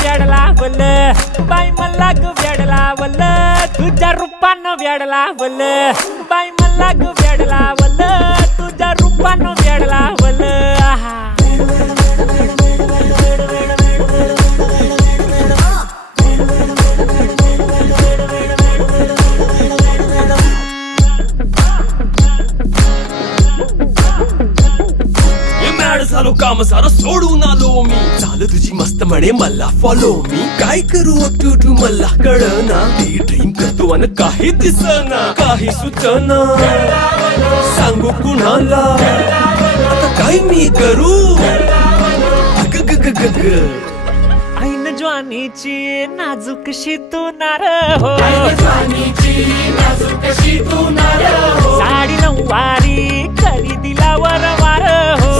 व्याड लावल बाई मला ग व्याड लावल तुझ्या रूपानं व्याड लावल बाई मला ग व्याड लावल तुझ्या रूपानं व्याड लावल झालो काम सारं सोडून आलो मी चाल तुझी मस्त म्हणे मला फॉलो मी काय करू अक्टू मला कळना ती ड्रीम करतो आणि काही दिसना काही सुचना सांगू कुणाला आता काय मी करू ऐन ज्वानीची नाजूकशी तू नार हो साडी नऊवारी खरेदीला वरवार हो